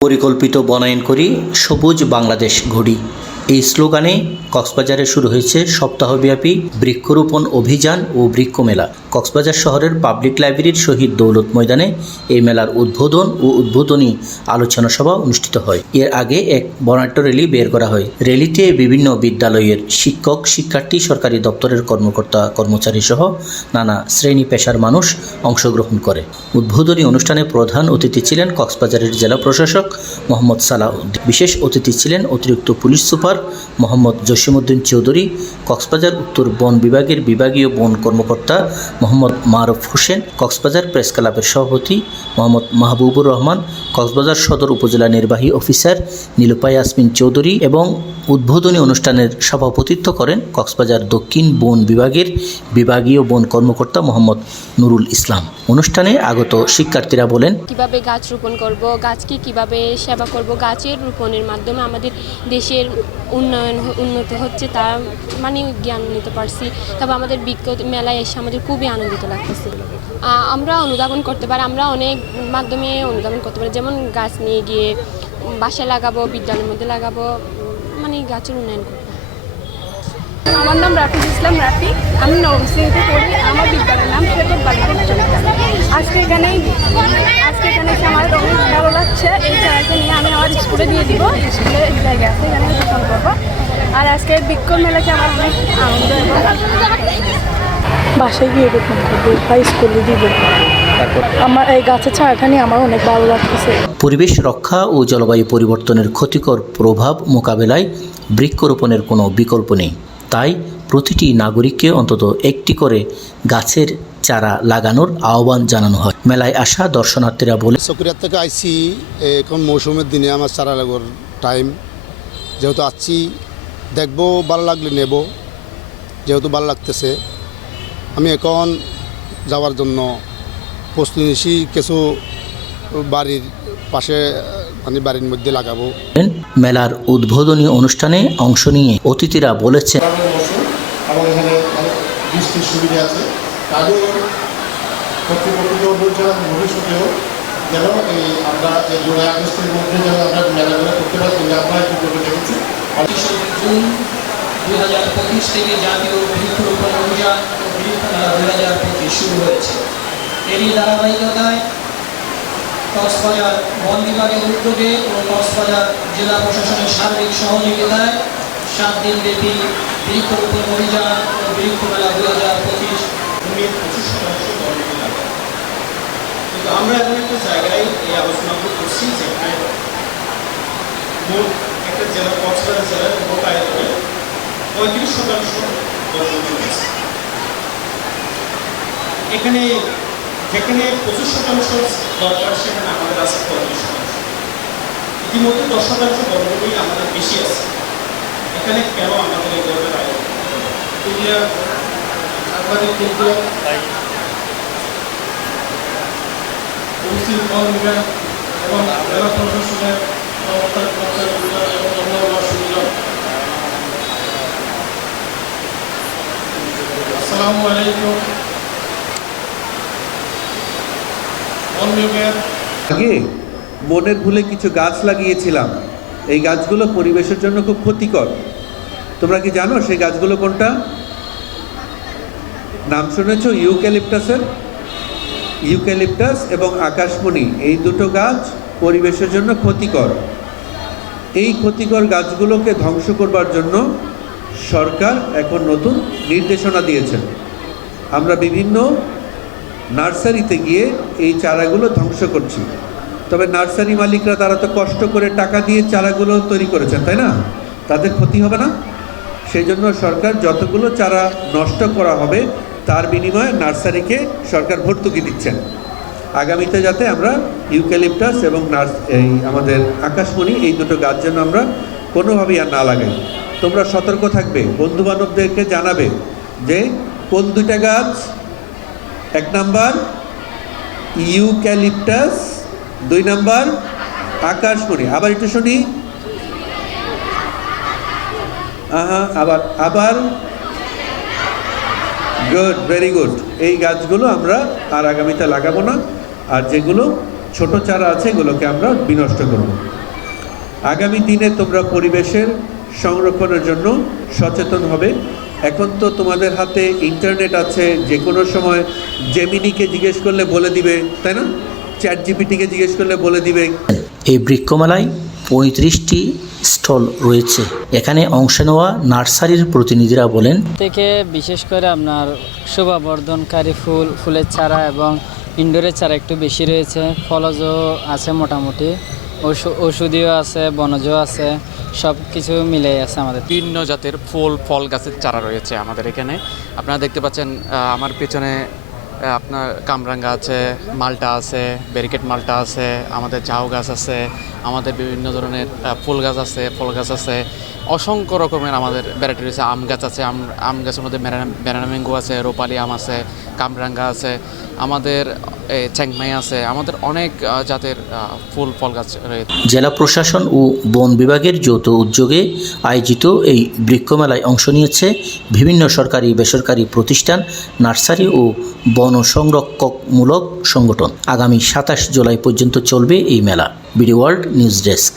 পরিকল্পিত বনায়ন করি সবুজ বাংলাদেশ গড়ি এই স্লোগানে কক্সবাজারে শুরু হয়েছে সপ্তাহব্যাপী বৃক্ষরোপণ অভিযান ও বৃক্ষ মেলা। কক্সবাজার শহরের পাবলিক লাইব্রেরির শহীদ দৌলত ময়দানে এই মেলার উদ্বোধন ও উদ্বোধনী আলোচনা সভা অনুষ্ঠিত হয়। এর আগে এক বর্ণাঢ্য র্যালি বের করা হয়। র্যালিতে বিভিন্ন বিদ্যালয়ের শিক্ষক, শিক্ষার্থী, সরকারি দপ্তরের কর্মকর্তা, কর্মচারী সহ নানা শ্রেণি পেশার মানুষ অংশগ্রহণ করে। উদ্বোধনী অনুষ্ঠানে প্রধান অতিথি ছিলেন কক্সবাজারের জেলা প্রশাসক মোহাম্মদ সালাহ বিশেষ অতিথি ছিলেন অতিরিক্ত পুলিশ সুপার মোহাম্মদ জসিমউদ্দিন চৌধুরী, কক্সবাজার উত্তর বন বিভাগের বিভাগীয় বন কর্মকর্তা মোহাম্মদ মারুফ হোসেন, কক্সবাজার প্রেস ক্লাবের সভাপতি মোহাম্মদ মাহবুবুর রহমান, কক্সবাজার সদর উপজেলা নির্বাহী অফিসার নীলুপা ইয়াসমিন চৌধুরী এবং উদ্বোধনী অনুষ্ঠানের সভাপতিত্ব করেন কক্সবাজার দক্ষিণ বন বিভাগের বিভাগীয় বন কর্মকর্তা মোহাম্মদ নুরুল ইসলাম। অনুষ্ঠানে আগত শিক্ষার্থীরা বলেন, কীভাবে গাছ রোপণ করব, গাছকে কীভাবে সেবা করব, গাছের রোপণের মাধ্যমে আমাদের দেশের উন্নয়ন উন্নতি হচ্ছে তা মানে জ্ঞান নিতে পারছি। তারপর আমাদের বিজ্ঞ মেলায় এসে আমাদের খুবই আনন্দিত লাগতেছে। আমরা অনুধাবন করতে পারি, আমরা অনেক মাধ্যমে অনুধাবন করতে পারি। যেমন গাছ নিয়ে গিয়ে বাসায় লাগাবো, বিদ্যালয়ের মধ্যে লাগাবো মানে গাছের উন্নয়ন করব আমার নাম রাফিজ ইসলাম রাফি। আমি নবম শ্রেণীতে পড়ি। আমার বিদ্যালয়ের নাম খেতব বালিকা উচ্চ বিদ্যালয় আজকে এখানে আজকে এখানে এসে আমার অনেক ভালো লাগছে এই জায়গাকে নিয়ে আমি আমার স্কুলে দিয়ে দিব স্কুলে এক জায়গা আছে এখানে রোপণ করব আর আজকে আমার অনেক আনন্দ বাসায় গিয়ে করব বা স্কুলে দিব। আমার এই গাছের ছায়াটা নিয়ে আমার অনেক ভালো লাগতেছে। পরিবেশ রক্ষা ও জলবায়ু পরিবর্তনের ক্ষতিকর প্রভাব মোকাবেলায় বৃক্ষরোপণের কোনো বিকল্প নেই। তাই প্রতিটি নাগরিককে অন্তত একটি করে গাছের চারা লাগানোর আহ্বান জানানো হয়। মেলায় আসা দর্শনার্থীরা বলে চকরিয়ার থেকে আইসি এখন মৌসুমের দিনে আমার চারা লাগার টাইম যেহেতু আসছি দেখব ভালো লাগলে নেব যেহেতু ভালো লাগতেছে। আমি এখন যাওয়ার জন্য প্রস্তুতি নিয়েছি কিছু বাড়ির পাশে মানে বাড়ির মধ্যে লাগাবো। মেলার উদ্বোধনী অনুষ্ঠানে অংশ নিয়ে অতিথিরা বলেছেন এবং এখানে বৃষ্টির সুবিধা আছে। কাজে কর্তৃপক্ষ বলছিলাম ভবিষ্যতেও যেন এই আমরা এই জুলাই আগস্টের মধ্যে যেন আমরা মেলাগুলো করতে পারি আমরা একটু দেখেছি। এরই ধারাবাহিকতায় কক্সবাজার বন বিভাগের উদ্যোগে ও কক্সবাজার জেলা প্রশাসনের সার্বিক সহযোগিতায় সাত দিনব্যাপী বৃক্ষরোপণ অভিযান ও বৃক্ষ মেলা দুই হাজার পঁচিশ ভূমির প্রচুর শতাংশ গরমে লাগে কিন্তু আমরা এমন একটা জায়গায় এই আলোচনাগুলো করছি যেখানে মোট একটা জেলা কক্সবাজার জেলার মোট আয়তনে পঁয়ত্রিশ শতাংশ এখানে, যেখানে পঁচিশ শতাংশ দরকার, সেখানে আমাদের আছে পঁয়ত্রিশ শতাংশ। ইতিমধ্যে দশ শতাংশ বনভূমি আমাদের বেশি আছে। এখানে কেন আমাদের এই গর্বের আয়োজন পুরুলিয়া সাংবাদিক কিন্তু এবং জেলা প্রশাসনের কর্মকর্তা কর্মচারীবৃন্দ এবং অন্যান্য সুবিধা আসসালামু আলাইকুম। আগে ভুলে কিছু গাছ লাগিয়েছিলাম। এই গাছগুলো পরিবেশের জন্য খুব ক্ষতিকর। তোমরা কি জানো সেই গাছগুলো কোনটা? নাম শুনেছ ইউক্যালিপটাসের? ইউক্যালিপটাস এবং আকাশমণি, এই দুটো গাছ পরিবেশের জন্য ক্ষতিকর। এই ক্ষতিকর গাছগুলোকে ধ্বংস করবার জন্য সরকার এখন নতুন নির্দেশনা দিয়েছেন। আমরা বিভিন্ন নার্সারিতে গিয়ে এই চারাগুলো ধ্বংস করছি। তবে নার্সারি মালিকরা তারা তো কষ্ট করে টাকা দিয়ে চারাগুলো তৈরি করেছেন, তাই না? তাদের ক্ষতি হবে না। সেই জন্য সরকার যতগুলো চারা নষ্ট করা হবে, তার বিনিময়ে নার্সারিকে সরকার ভর্তুকি দিচ্ছেন। আগামীতে যাতে আমরা ইউক্যালিপটাস এবং নার্স এই আমাদের আকাশমণি এই দুটো গাছ যেন আমরা কোনোভাবেই আর না লাগাই। তোমরা সতর্ক থাকবে। বন্ধু বান্ধবদেরকে জানাবে যে কোন দুইটা গাছ? এক নাম্বার, ইউক্যালিপটাস। দুই নাম্বার, আকাশমণি। আবার একটু শুনি। আহা, আবার আবার। গুড ভেরি গুড এই গাছগুলো আমরা আর আগামীতে লাগাবো না। আর যেগুলো ছোট চারা আছে, এগুলোকে আমরা বিনষ্ট করব। আগামী দিনে তোমরা পরিবেশের সংরক্ষণের জন্য সচেতন হবে। এখন তো তোমাদের হাতে ইন্টারনেট আছে যে কোনো সময় জেমিনিকে জিজ্ঞেস করলে বলে দিবে তাই না? চ্যাট জিপিটিকে জিজ্ঞেস করলে বলে দিবে। এই বৃক্ষমেলায় পঁয়ত্রিশটি স্টল রয়েছে। এখানে অংশ নেওয়া নার্সারির প্রতিনিধিরা বলেন থেকে বিশেষ করে আপনার শোভাবর্ধনকারী ফুল ফুলের চারা এবং ইনডোরের চারা একটু বেশি রয়েছে। ফলজও আছে মোটামুটি। ওষু- ওষুধীয় আছে বনজও আছে। সব কিছু মিলেই আছে আমাদের। বিভিন্ন জাতের ফুল, ফল গাছের চারা রয়েছে আমাদের এখানে। আপনারা দেখতে পাচ্ছেন আমার পেছনে আপনার কামরাঙ্গা আছে, মালটা আছে, ব্যারিকেড মালটা আছে, আমাদের ঝাউ গাছ আছে, আমাদের বিভিন্ন ধরনের ফুল গাছ আছে, ফল গাছ আছে। অসংখ্য রকমের আমাদের ভ্যারাইটি রয়েছে। আম গাছ আছে, আম আম গাছের মধ্যে ব্যানানা ম্যাঙ্গো আছে, রোপালি আম আছে, কামরাঙ্গা আছে। আমাদের চ্যাংমাই আছে। আমাদের অনেক জাতের ফুল, ফল গাছ রয়েছে। জেলা প্রশাসন ও বন বিভাগের যৌথ উদ্যোগে আয়োজিত এই বৃক্ষমেলায় অংশ নিয়েছে বিভিন্ন সরকারি, বেসরকারি প্রতিষ্ঠান, নার্সারি ও বন সংরক্ষকমূলক সংগঠন। আগামী সাতাশ জুলাই পর্যন্ত চলবে এই মেলা। BD world news desk.